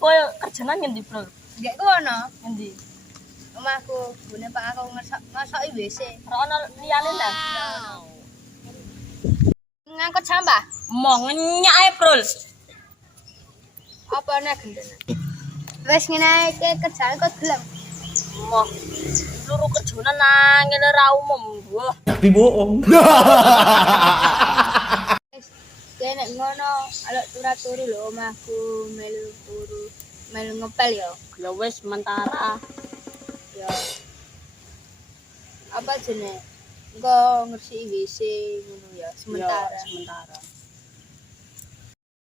kowe kerjane ngendi, Bro? Ndek kono. Ngendi? Omahku, gune Pak aku ngesoki WC. Ora ono liyane ta? Ngangkut sampah. Mau ngenyak ae, Bro. Apa nek gendene? Wes ngene ae kerjaan kok gelem. Mau luru kerjane nang ngene ra umum. Wah, Tapi bohong. Nek ngono, alok turu lho omahku melu ngepel ya. ya wis sementara. Ya. Apa jenenge? Engko ngersiki WC ngono ya, sementara. Ya, sementara.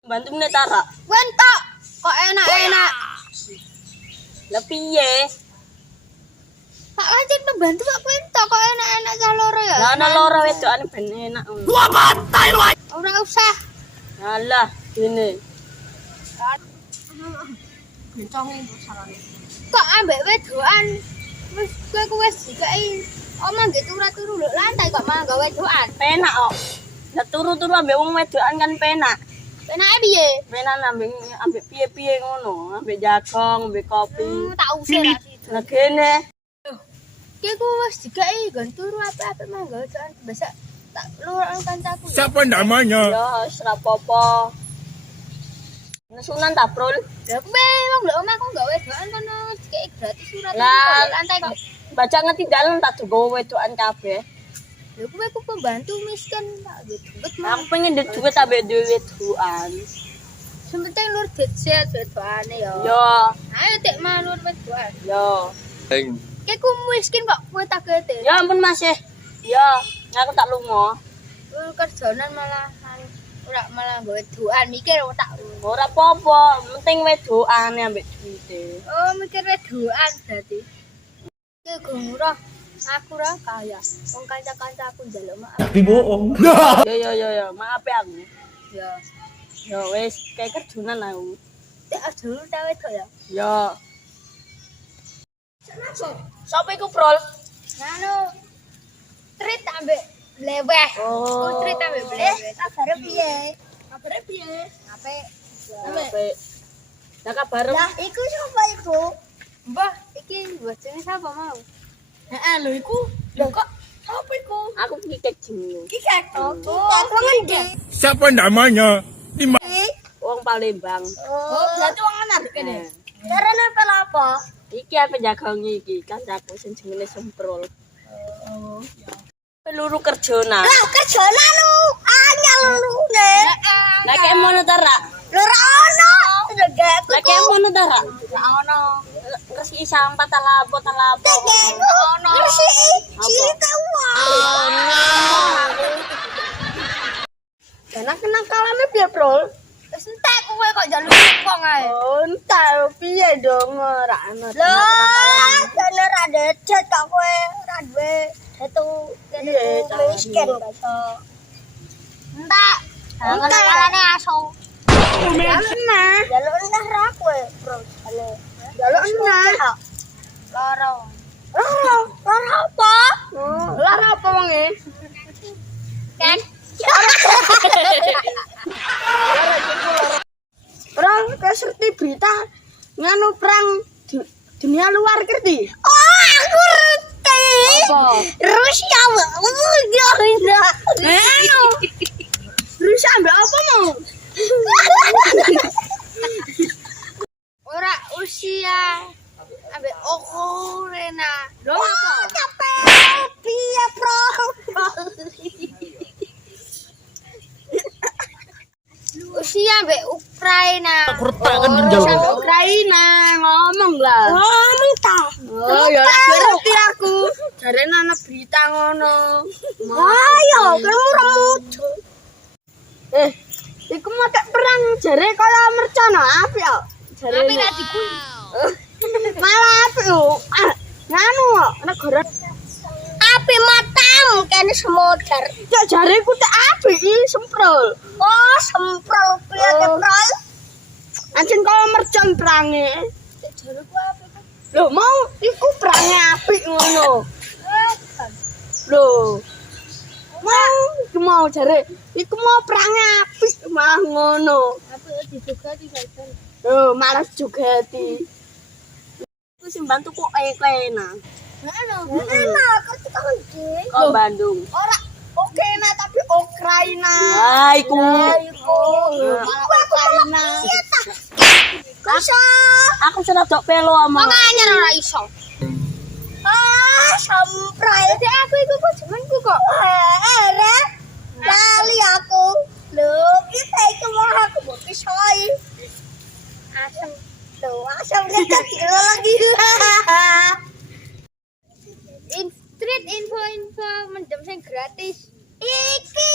Bantu meneh Tara. Wentok. Kok enak-enak. Lah piye? Tak lanjut membantu kok wentok kok enak-enak cah loro ya. Lah ana loro wedokane ben enak. Gua bantai lu. Ora usah. Alah, gini. Genconge kok salane. Kok ambek wedokan wis kowe wis dikai omong nggih turu lho lantai kok malah gawe wedokan. Penak kok. Lah turu-turu ambek wong wedokan kan penak. Penake piye? Penak ambek piye-piye ngono, ambek jagong, ambek kopi. Tak usir lah situ. Lah gene. Ki ku wis dikai nggon turu apik-apik malah gawe wedokan besok tak lurukan kancaku. Siapa namanya? Ya, wis ra apa-apa. Nesunan ta, Bro? Lah kowe wong lho omahku gawe wedokan kono dikai gratis surat Lah, lantai kok. baca ngerti dalan tak jogo wedokan kabeh. Lha kowe ku pembantu miskin tak duit. Aku pengen duit duit ambek duit wedokan. Sementing lur dicet wedokane ya. Yo, Ayo tek malur wedokan. yo. Ki ku miskin kok kowe tak gete. Ya ampun Mas. Ya, aku tak lunga. Kerjanan malah ora malah gawe wedokan mikir tak. Ora apa-apa, penting wedokane ambek duite. Oh, mikir wedokan dadi. Ki gumurah aku ra kaya. Wong kanca-kancaku njaluk maaf. Tapi bohong. Yo, maaf ya aku. Ya. Yo wis kayak kerjunan aku. Tek aja ta wedok ya. Yo. Sopo iku, Bro? Nganu trit ambek bleweh. Oh. Trit ambek bleweh. Kabare piye? Kabare piye? Apik. Apik. Lah kabar. Lah, iku sapa iku? Mbah, iki bojone sapa mau? Heeh, lho iku. Lho kok sapa iku? Aku kikek jenenge. Kikek. Oh, kikek ngendi? Siapa namanya? Wong Palembang. Oh, berarti wong anyar kene. Eh. Karena apa? Iki apa jagongnya iki kancaku sing jenenge Semprol. Oh. Peluru kerjona. Lah kerjana lu anyar lu nek. Lah kayak mono ta, Ra? Lho ra ono. Lah kayak mono ta, Ra? Ra ono. Resiki sampah ta lapo. Ono. Resiki cinta uang. Kenakalannya piye, Bro? Wis entek kowe kok njaluk wong ae. Oh, entar piye dong ora ana. Lho, jane ra dedet kok kowe ra duwe itu miskin iso. Entek. Kenakalannya aso. Nah, Jaluk enah ra kowe, Bro. Halo. Jaluk enah. Loro. Loro apa? lara apa wonge? Kan? Perang keserti berita nganu perang dunia luar ngerti? Oh, aku ngerti. Apa? Rusia Rusia ambek apa mau? ora usia ambek Ukraina. Lho apa? Capek piye, Bro? Rusia ambek Ukraina. Kurtakan ginjal Sampai lu. Ukraina ngomong lah. Ngomong ta. Oh, ya lah ngerti aku. Jarene ana berita ngono. Ayo, kamu remucu. Iku mau tak perang jare kaya mercana apik kok. Jare. Tapi ra diku. Malah apik yo. Nganu kok negara Api matamu kene semodar. ya jare ku tak apik iki semprol. Oh, semprol piye ke, Bro? Anjen kaya mercon perange. Jareku api. Lho mau iku perange apik ngono. Lho. Mau jare iku mau perange apik mah ngono. Api diduga 3 jam. Oh, malas juga ti. Aku sing bantu kok enak. Enak, kerja kan deh. Oh, Bandung. Ora oke nah tapi Ukraina. Iku. Ukraina. Aku seneng dok pelo ama. Kok anyar ora iso. Samprai. Dadi aku iku kok jenengku kok. Lali aku. Loh, kita itu mau aku mau kisoi. Asem. Loh, asam lihat lagi. Street info mendem sing gratis. Iki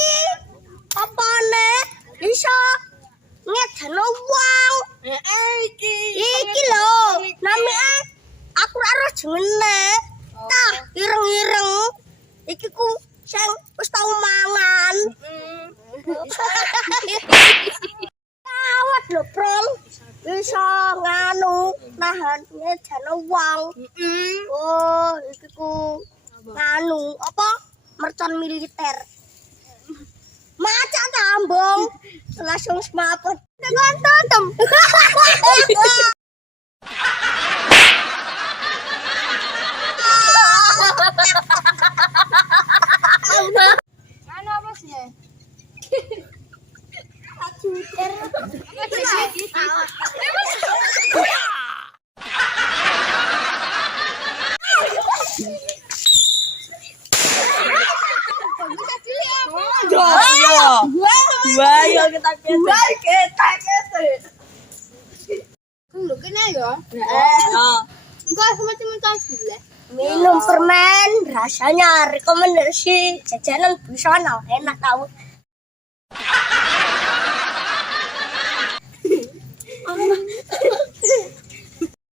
apa nek bisa ngejano wong. Iki lho, namanya aku ora jenenge. Tah, ireng-ireng. Iki ku sing wis tau mangan. Awat lho, Prom. Bisa nganu nahan ngejano wong. Oh, iki ku nganu apa? Mercon militer. Maca tambong langsung semaput. Dengan totem. Anu apa sih? Ayo kita Lho kene ya. Engko semacam sebelah. Minum permen rasanya rekomendasi jajanan busana enak tahu.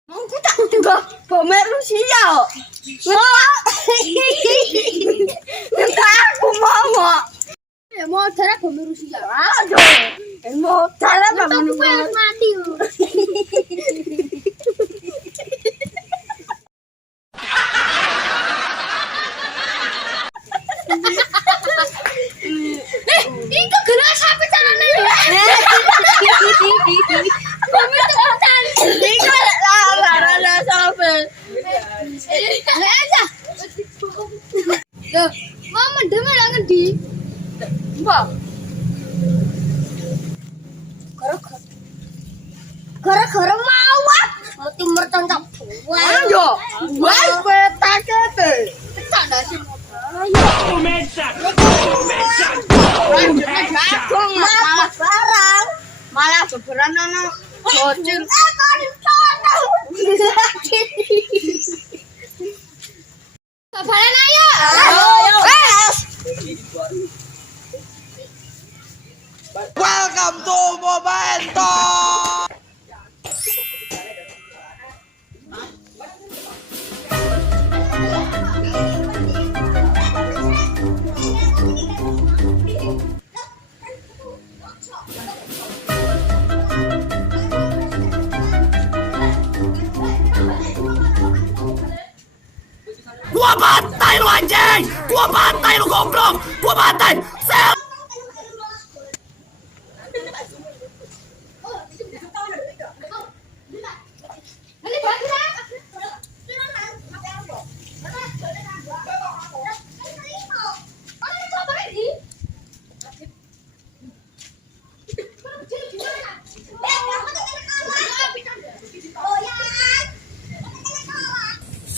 Mungkin tak juga bomer Rusia. Enggak aku mau. Ya mau darah bom Rusia. Aduh, mau jalan apa Aku pengen mati. Itu gelas sampai carane ya. Bom tekan. Ini lah sampai. Aja. Loh, mau mendem ora ngendi? Mbak. Gara-gara mawat mau timur tangkap. Ayo, wah peta kete. Tanda sih. Malah barang, malah beberan ana bocil. Kabaran ayo. Welcome to Momento. Gua bantai lu anjing! Gua bantai lu goblok! Gua bantai! Sel!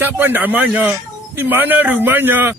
Siapa namanya? Di mana rumahnya?